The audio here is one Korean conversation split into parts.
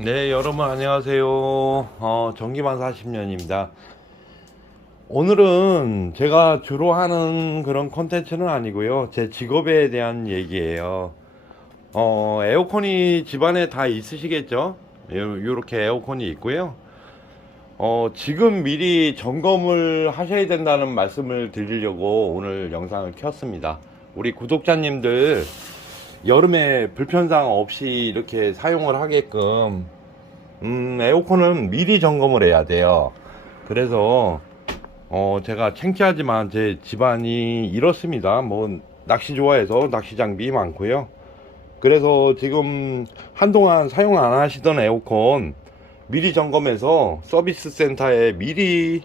네, 여러분 안녕하세요. 전기만 40년입니다. 오늘은 제가 주로 하는 그런 콘텐츠는 아니고요. 제 직업에 대한 얘기예요. 에어컨이 집안에 다 있으시겠죠? 요렇게 에어컨이 있고요. 지금 미리 점검을 하셔야 된다는 말씀을 드리려고 오늘 영상을 켰습니다. 우리 구독자님들 여름에 불편사항 없이 이렇게 사용을 하게끔 에어컨은 미리 점검을 해야 돼요. 그래서 제가 창피하지만 제 집안이 이렇습니다. 뭐 낚시 좋아해서 낚시 장비 많고요. 그래서 지금 한동안 사용 안 하시던 에어컨 미리 점검해서 서비스 센터에 미리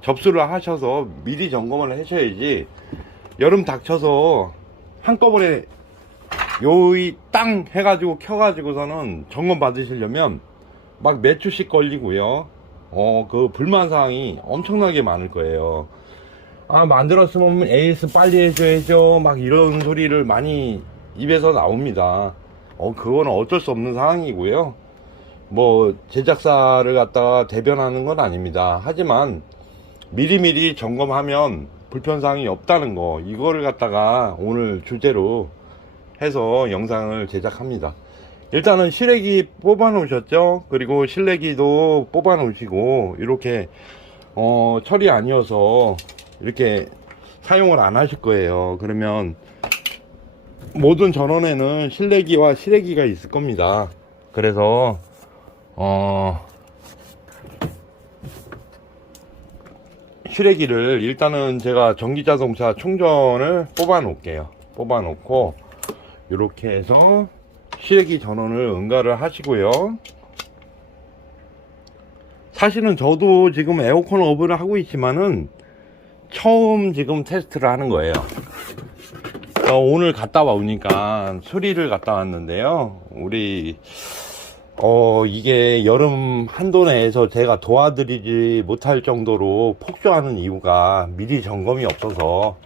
접수를 하셔서 미리 점검을 하셔야지, 여름 닥쳐서 한꺼번에 요이 땅 해가지고 켜가지고서는 점검 받으시려면 막 몇 주씩 걸리고요. 그 불만사항이 엄청나게 많을 거예요. 아, 만들었으면 AS 빨리 해줘야죠, 막 이런 소리를 많이 입에서 나옵니다. 그건 어쩔 수 없는 상황이고요. 뭐 제작사를 갖다가 대변하는 건 아닙니다. 하지만 미리미리 점검하면 불편사항이 없다는 거, 이거를 갖다가 오늘 주제로 해서 영상을 제작합니다. 일단은 실외기 뽑아 놓으셨죠? 그리고 실내기도 뽑아 놓으시고, 이렇게 철이 아니어서 이렇게 사용을 안 하실 거예요. 그러면 모든 전원에는 실내기와 실외기가 있을 겁니다. 그래서 실외기를 일단은 제가 전기자동차 충전을 뽑아 놓을게요. 뽑아 놓고 이렇게 해서 실외기 전원을 응가를 하시고요. 사실은 저도 지금 에어컨 업을 하고 있지만은 처음 지금 테스트를 하는 거예요. 오늘 갔다 오니까 수리를 갔다 왔는데요. 우리 이게 여름 한도 내에서 제가 도와드리지 못할 정도로 폭주하는 이유가 미리 점검이 없어서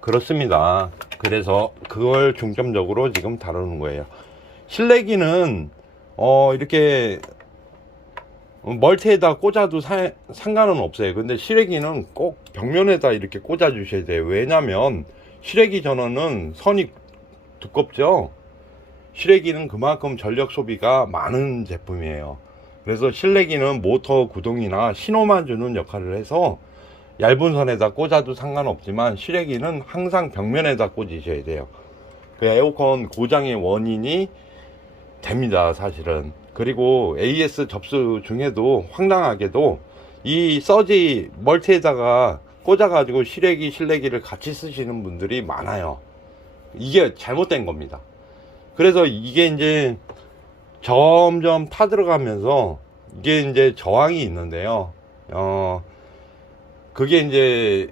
그렇습니다. 그래서 그걸 중점적으로 지금 다루는 거예요. 실내기는 이렇게 멀티에다 꽂아도 상관은 없어요. 근데 실외기는 꼭 벽면에다 이렇게 꽂아 주셔야 돼요. 왜냐면 실외기 전원은 선이 두껍죠. 실외기는 그만큼 전력 소비가 많은 제품이에요. 그래서 실내기는 모터 구동이나 신호만 주는 역할을 해서 얇은 선에다 꽂아도 상관없지만, 실외기는 항상 벽면에다 꽂으셔야 돼요. 그 에어컨 고장의 원인이 됩니다, 사실은. 그리고 AS 접수 중에도 황당하게도 이 서지 멀티에다가 꽂아가지고 실외기, 실내기를 같이 쓰시는 분들이 많아요. 이게 잘못된 겁니다. 그래서 이게 이제 점점 타들어가면서 이게 이제 저항이 있는데요. 그게 이제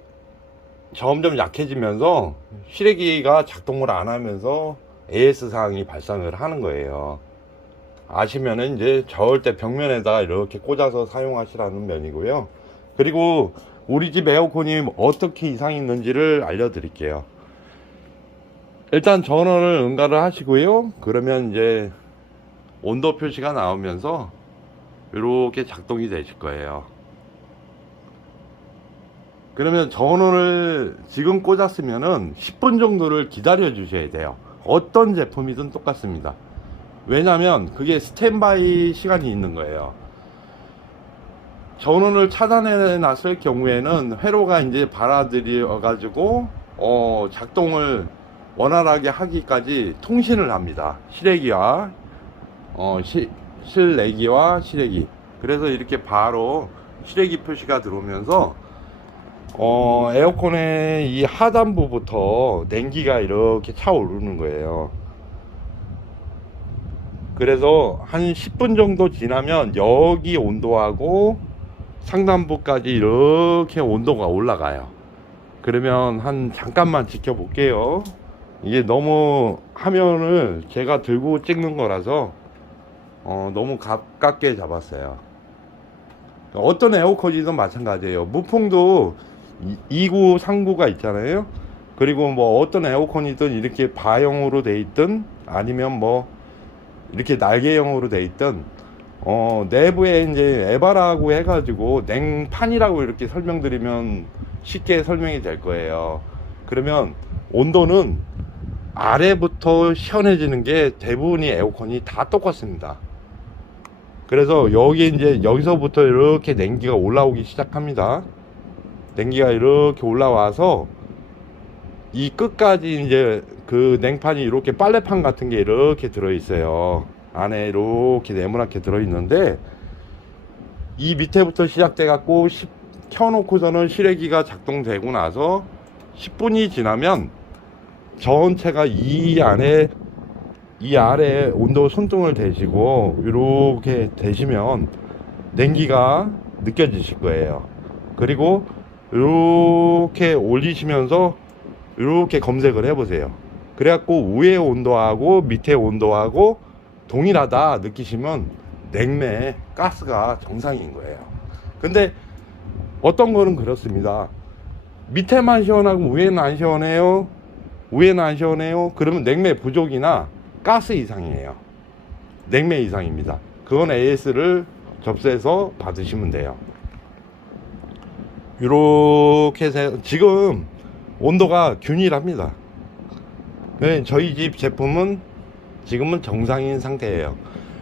점점 약해지면서 실외기가 작동을 안 하면서 AS 사항이 발생을 하는 거예요. 아시면은 이제 절대 벽면에다 이렇게 꽂아서 사용하시라는 면이고요. 그리고 우리 집 에어컨이 어떻게 이상이 있는지를 알려드릴게요. 일단 전원을 응가를 하시고요. 그러면 이제 온도 표시가 나오면서 이렇게 작동이 되실 거예요. 그러면 전원을 지금 꽂았으면은 10분 정도를 기다려 주셔야 돼요. 어떤 제품이든 똑같습니다. 왜냐면 그게 스탠바이 시간이 있는 거예요. 전원을 차단해 놨을 경우에는 회로가 이제 받아들여 가지고 작동을 원활하게 하기까지 통신을 합니다. 실외기와 실내기와 실외기. 그래서 이렇게 바로 실외기 표시가 들어오면서 에어컨의 이 하단부부터 냉기가 이렇게 차오르는 거예요. 그래서 한 10분 정도 지나면 여기 온도하고 상단부까지 이렇게 온도가 올라가요. 그러면 한 잠깐만 지켜볼게요. 이게 너무 화면을 제가 들고 찍는 거라서 너무 가깝게 잡았어요. 어떤 에어컨이든 마찬가지예요. 무풍도 2구, 3구가 있잖아요. 그리고 뭐 어떤 에어컨이든 이렇게 바형으로 돼 있든 아니면 뭐 이렇게 날개형으로 돼 있든 내부에 이제 에바라고 해가지고 냉판이라고 이렇게 설명드리면 쉽게 설명이 될 거예요. 그러면 온도는 아래부터 시원해지는 게 대부분이 에어컨이 다 똑같습니다. 그래서 여기 이제 여기서부터 이렇게 냉기가 올라오기 시작합니다. 냉기가 이렇게 올라와서 이 끝까지 이제 그 냉판이 이렇게 빨래판 같은 게 이렇게 들어 있어요. 안에 이렇게 네모나게 들어 있는데 이 밑에부터 시작돼 갖고 켜놓고서는 실외기가 작동되고 나서 10분이 지나면 전체가 이 아래 온도 손등을 대시고 이렇게 대시면 냉기가 느껴지실 거예요. 그리고 이렇게 올리시면서 이렇게 검색을 해 보세요. 그래갖고 위에 온도하고 밑에 온도하고 동일하다 느끼시면 냉매 가스가 정상인 거예요. 근데 어떤 거는 그렇습니다. 밑에만 시원하고 위에는 안 시원해요. 위에는 안 시원해요. 그러면 냉매 부족이나 가스 이상이에요. 냉매 이상입니다. 그건 AS를 접수해서 받으시면 돼요. 이렇게 해서 지금 온도가 균일합니다. 저희 집 제품은 지금은 정상인 상태예요.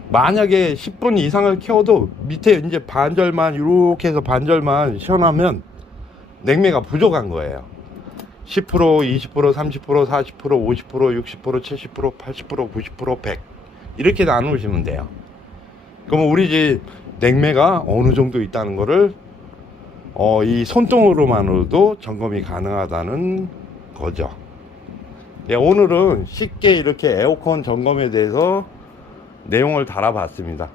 만약에 10분 이상을 키워도 밑에 이제 반절만 이렇게 해서 반절만 시원하면 냉매가 부족한 거예요. 10%, 20%, 30%, 40%, 50%, 60%, 70%, 80%, 90%, 100 이렇게 나누시면 돼요. 그러면 우리 집 냉매가 어느 정도 있다는 거를 이 손등으로만으로도 점검이 가능하다는 거죠. 예, 오늘은 쉽게 이렇게 에어컨 점검에 대해서 내용을 달아봤습니다.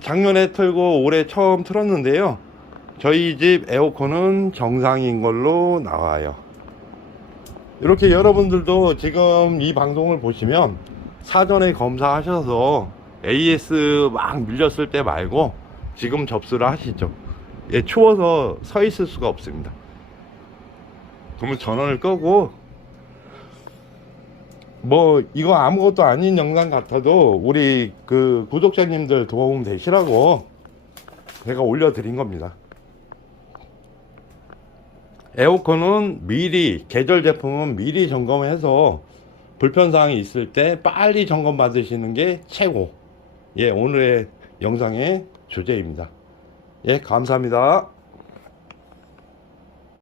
작년에 틀고 올해 처음 틀었는데요. 저희 집 에어컨은 정상인 걸로 나와요. 이렇게 여러분들도 지금 이 방송을 보시면 사전에 검사하셔서 AS 막 밀렸을 때 말고 지금 접수를 하시죠. 예, 추워서 서 있을 수가 없습니다. 그러면 전원을 끄고 뭐 이거 아무것도 아닌 영상 같아도 우리 그 구독자님들 도움 되시라고 제가 올려드린 겁니다. 에어컨은 미리 계절 제품은 미리 점검해서 불편사항이 있을 때 빨리 점검 받으시는 게 최고. 예, 오늘의 영상의 주제입니다. 예, 감사합니다.